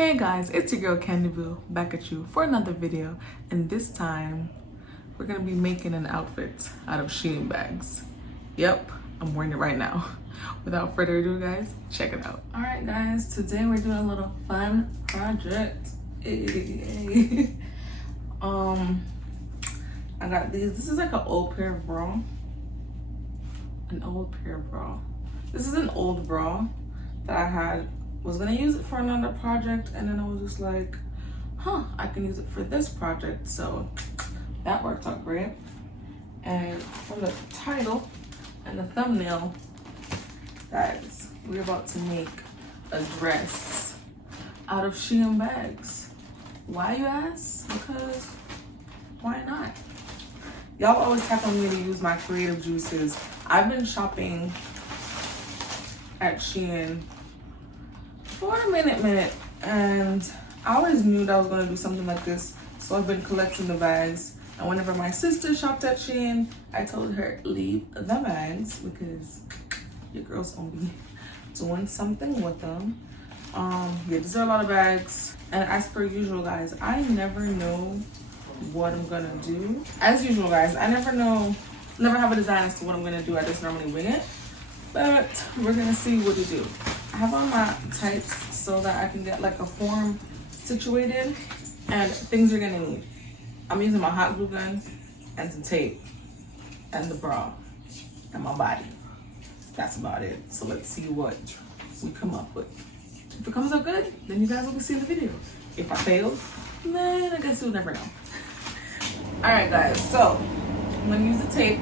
Hey guys, it's your girl Candy Boo back at you for another video, and this time we're gonna be making an outfit out of Shein bags. Yep, I'm wearing it right now. Without further ado, guys, check it out. All right, guys, today we're doing a little fun project. I got these. This is like an old pair of bra. This is an old bra that I was gonna use it for another project, and then I was just like, I can use it for this project. So that worked out great. And from the title and the thumbnail, guys, we're about to make a dress out of Shein bags. Why, you ask? Because why not? Y'all always tap on me to use my creative juices. I've been shopping at Shein for a minute, and I always knew that I was gonna do something like this. So I've been collecting the bags. And whenever my sister shopped at Shein, I told her, leave the bags because your girl's gonna be doing something with them. Yeah, these are a lot of bags. And as per usual, guys, I never know what I'm gonna do. As usual, guys, I never have a design as to what I'm gonna do. I just normally wing it. But we're gonna see what to do. I have on my tights so that I can get like a form situated, and things you're gonna need. I'm using my hot glue gun and some tape and the bra and my body. That's about it. So let's see what we come up with. If it comes out good, then you guys will see the video. If I fail, then I guess you'll never know. All right, guys, so I'm gonna use the tape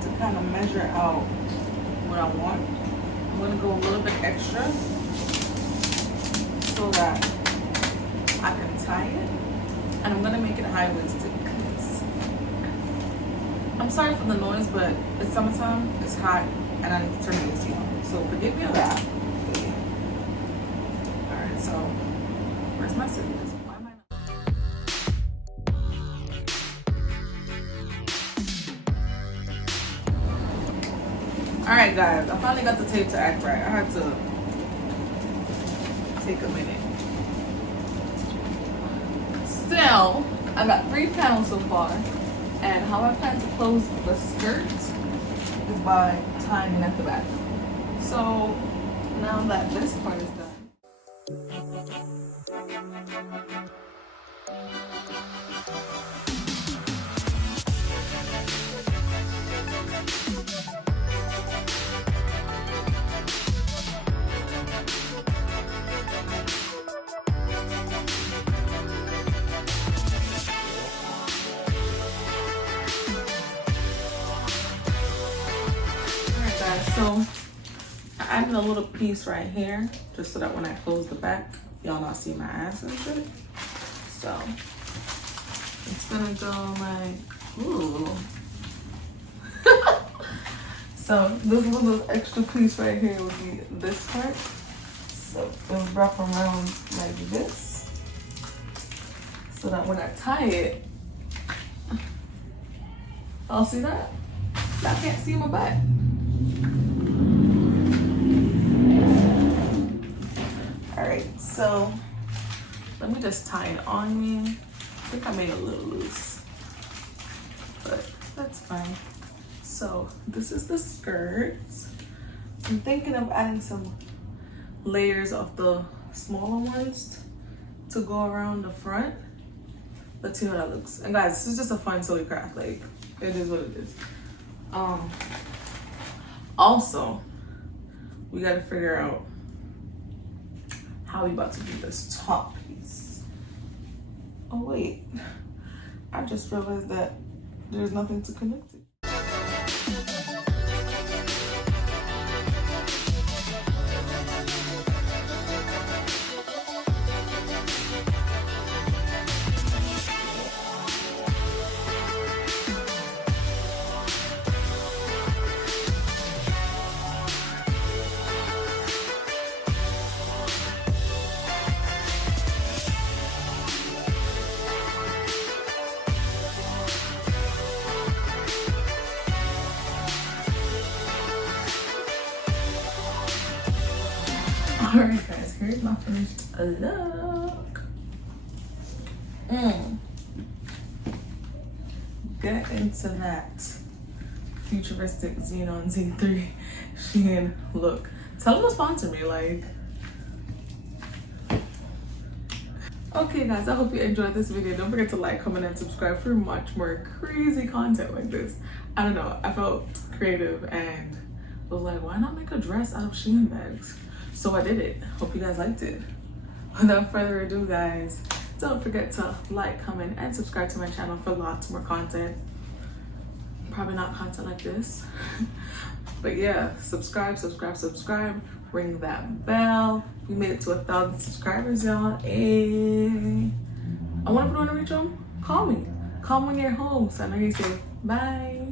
to kind of measure out what I want. I'm gonna go a little bit extra so that I can tie it, and I'm gonna make it high-waisted because I'm sorry for the noise, but it's summertime, it's hot, and I need to turn the AC on. So forgive me on that. All right, so where's my scissors? Why am I not? All right, guys, I finally got the tape to act right. I had to take a minute. So, I got 3 panels so far, and how I plan to close the skirt is by tying it at the back. So, now that this part is done, so I added a little piece right here just so that when I close the back, y'all not see my ass and shit. So it's gonna go like, ooh. So this little extra piece right here would be this part. So it'll wrap around like this so that when I tie it, I'll see that. I can't see my butt. Alright, so let me just tie it on me. I think I made it a little loose, but that's fine. So this is the skirt. I'm thinking of adding some layers of the smaller ones to go around the front. Let's see how that looks. And guys, this is just a fun silly craft. Like, it is what it is. Also, we gotta figure out how we about to do this top piece. Oh wait, I just realized that there's nothing to connect it. Alright guys, here here's my finished look. Get into that futuristic Xenon Z3 Shein look. Tell them to sponsor me, like. Okay guys, I hope you enjoyed this video. Don't forget to like, comment, and subscribe for much more crazy content like this. I don't know, I felt creative and was like, why not make a dress out of Shein bags? So I did it. Hope you guys liked it. Without further ado guys, don't forget to like, comment, and subscribe to my channel for lots more content. Probably not content like this. But yeah, subscribe. Ring that bell. We made it to 1,000 subscribers, y'all. Hey. I wonder if you want to reach them. Call me. Call me when you're home so I know you're safe. Bye.